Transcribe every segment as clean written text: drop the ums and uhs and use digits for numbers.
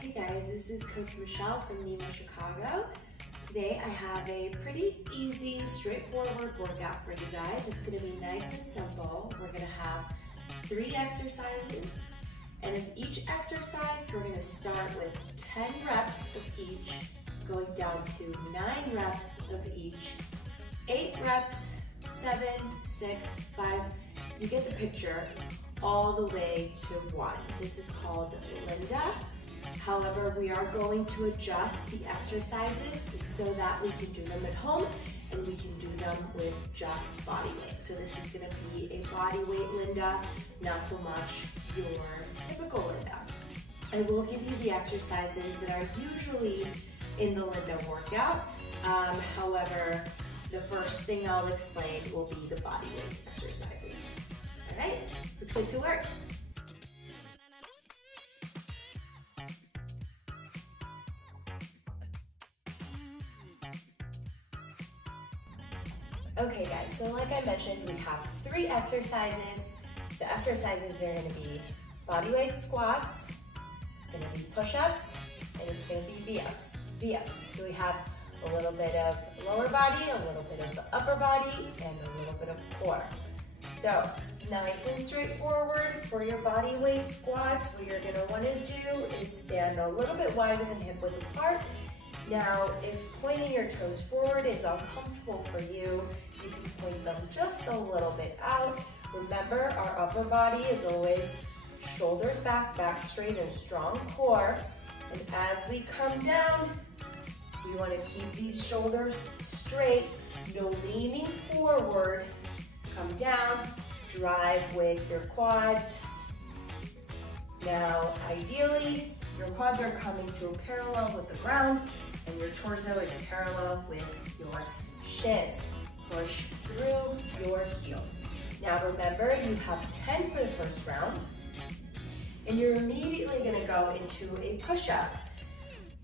Hey guys, this is Coach Michelle from NEMA Chicago. Today I have a pretty easy, straightforward workout for you guys. It's going to be nice and simple. We're going to have 3 exercises, and in each exercise we're going to start with 10 reps of each, going down to 9 reps of each, 8 reps, 7, 6, 5, you get the picture, all the way to 1. This is called Linda. However, we are going to adjust the exercises so that we can do them at home and we can do them with just body weight. So this is going to be a body weight Linda, not so much your typical Linda. I will give you the exercises that are usually in the Linda workout. However, the first thing I'll explain will be the body weight exercises. All right, let's get to work. Okay guys, so like I mentioned, we have 3 exercises. The exercises are going to be bodyweight squats, it's going to be push-ups, and it's going to be V-ups. So we have a little bit of lower body, a little bit of the upper body, and a little bit of core. So nice and straightforward for your bodyweight squats. What you're going to want to do is stand a little bit wider than hip width apart. Now, if pointing your toes forward is uncomfortable for you, you can point them just a little bit out. Remember, our upper body is always shoulders back, back straight, and strong core. And as we come down, we want to keep these shoulders straight, no leaning forward. Come down, drive with your quads. Now, ideally, your quads are coming to a parallel with the ground, and your torso is parallel with your shins. Push through your heels. Now remember, you have 10 for the first round, and you're immediately gonna go into a push-up.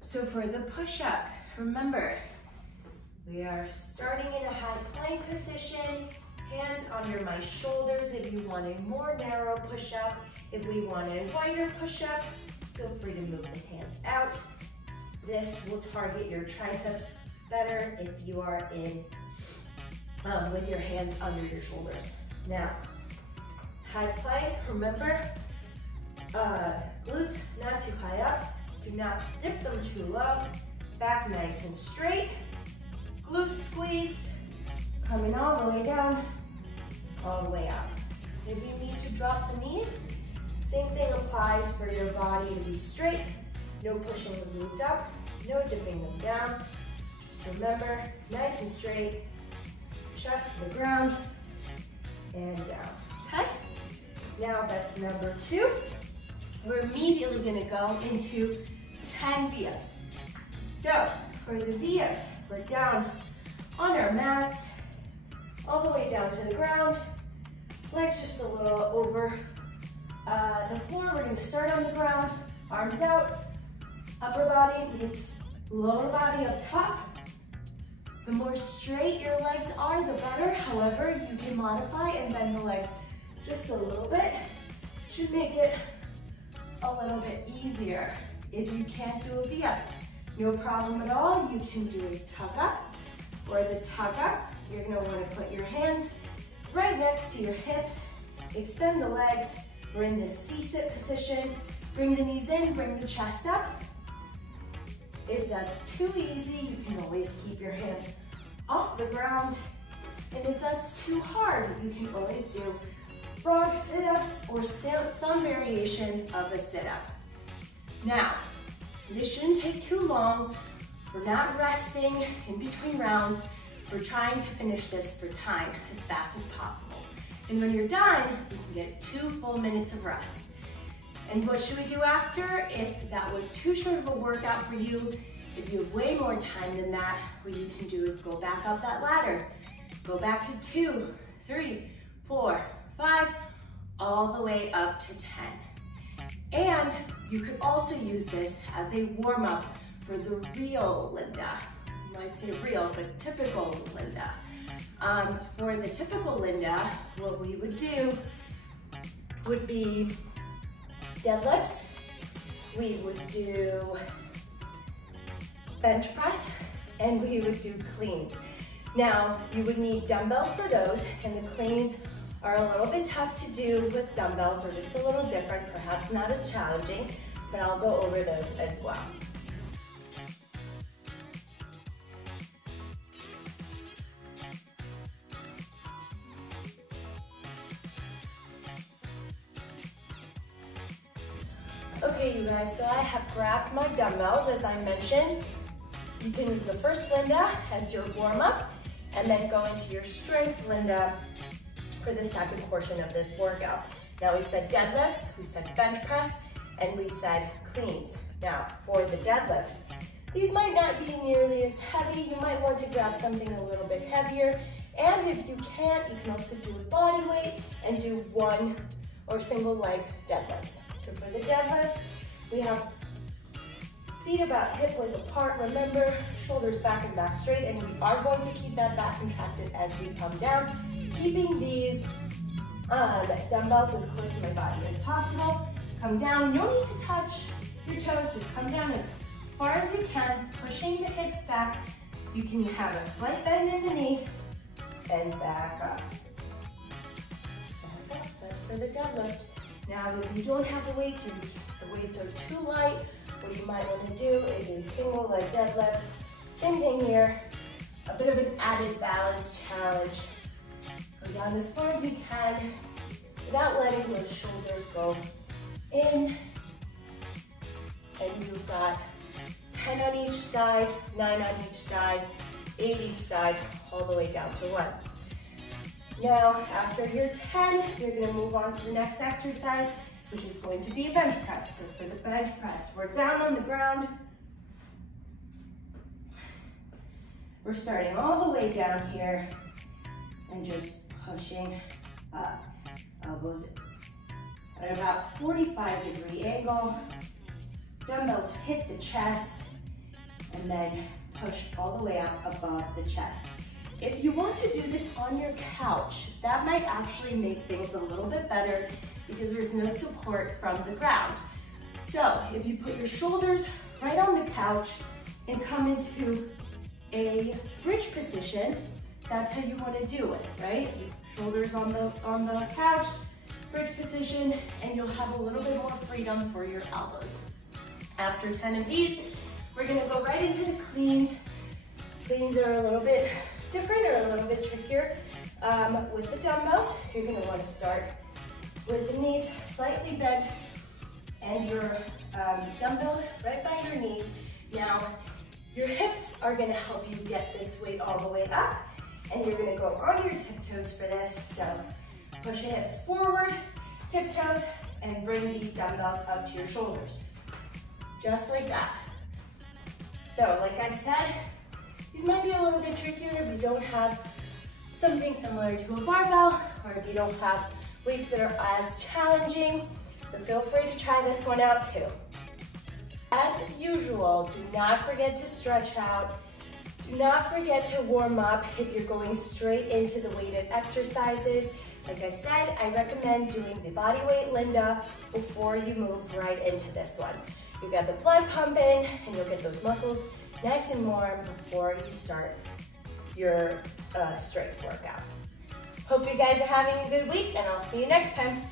So for the push-up, remember, we are starting in a high plank position, hands under my shoulders if you want a more narrow push-up. If we want a wider push-up, feel free to move the hands out. This will target your triceps better if you are in with your hands under your shoulders. Now, high plank, remember, glutes not too high up. Do not dip them too low. Back nice and straight. Glutes squeeze, coming all the way down, all the way up. If you need to drop the knees, same thing applies for your body to be straight. No pushing the glutes up, no dipping them down. Just remember, nice and straight, chest to the ground, and down, okay? Now that's number 2. We're immediately gonna go into 10 V-ups. So for the V-ups, we're down on our mats, all the way down to the ground, legs just a little over the floor. We're going to start on the ground, arms out, upper body meets lower body up top. The more straight your legs are, the better. However, you can modify and bend the legs just a little bit. Should make it a little bit easier. If you can't do a V-up, no problem at all. You can do a tug up. For the tug up, you're going to want to put your hands right next to your hips, extend the legs. We're in this C-sit position. Bring the knees in, bring the chest up. If that's too easy, you can always keep your hands off the ground. And if that's too hard, you can always do frog sit-ups or some variation of a sit-up. Now, this shouldn't take too long. We're not resting in between rounds. We're trying to finish this for time as fast as possible. And when you're done, you can get 2 full minutes of rest. And what should we do after? If that was too short of a workout for you, if you have way more time than that, what you can do is go back up that ladder. Go back to 2, 3, 4, 5, all the way up to 10. And you could also use this as a warm-up for the real Linda. I say real, but typical Linda. For the typical Linda, what we would do would be deadlifts we would do bench press, and we would do cleans. Now, you would need dumbbells for those, and the cleans are a little bit tough to do with dumbbells, or just a little different, perhaps not as challenging, but I'll go over those as well. Okay, you guys, so I have grabbed my dumbbells, as I mentioned. You can use the first Linda as your warm-up, and then go into your strength Linda for the second portion of this workout. Now we said deadlifts, we said bench press, and we said cleans. Now for the deadlifts, these might not be nearly as heavy. You might want to grab something a little bit heavier. And if you can't, you can also do a body weight and do one or single leg deadlifts. So for the deadlifts, we have feet about hip width apart. Remember, shoulders back and back straight, and we are going to keep that back contracted as we come down, keeping these dumbbells as close to my body as possible. Come down, no need to touch your toes, just come down as far as you can, pushing the hips back. You can have a slight bend in the knee and back up. Back up, that's for the deadlift. Now, if you don't have the weights, or the weights are too light, what you might want to do is a single leg deadlift. Same thing here, a bit of an added balance challenge. Go down as far as you can without letting those shoulders go in. And you've got 10 on each side, 9 on each side, 8 each side, all the way down to 1. Now, after your 10, you're gonna move on to the next exercise, which is going to be a bench press. So for the bench press, we're down on the ground. We're starting all the way down here and just pushing up. Elbows at about 45-degree angle. Dumbbells hit the chest, and then push all the way up above the chest. If you want to do this on your couch, that might actually make things a little bit better because there's no support from the ground. So if you put your shoulders right on the couch and come into a bridge position, that's how you want to do it, right? Shoulders on the couch, bridge position, and you'll have a little bit more freedom for your elbows. After 10 of these, we're gonna go right into the cleans. Cleans are a little bit different, or a little bit trickier. With the dumbbells, you're gonna wanna start with the knees slightly bent and your dumbbells right by your knees. Now, your hips are gonna help you get this weight all the way up, and you're gonna go on your tiptoes for this. So push your hips forward, tiptoes, and bring these dumbbells up to your shoulders. Just like that. So like I said, these might be a little bit trickier if you don't have something similar to a barbell, or if you don't have weights that are as challenging, but feel free to try this one out too. As usual, do not forget to stretch out. Do not forget to warm up if you're going straight into the weighted exercises. Like I said, I recommend doing the body weight Linda before you move right into this one. You got the blood pumping, and you'll get those muscles nice and warm before you start your strength workout. Hope you guys are having a good week, and I'll see you next time.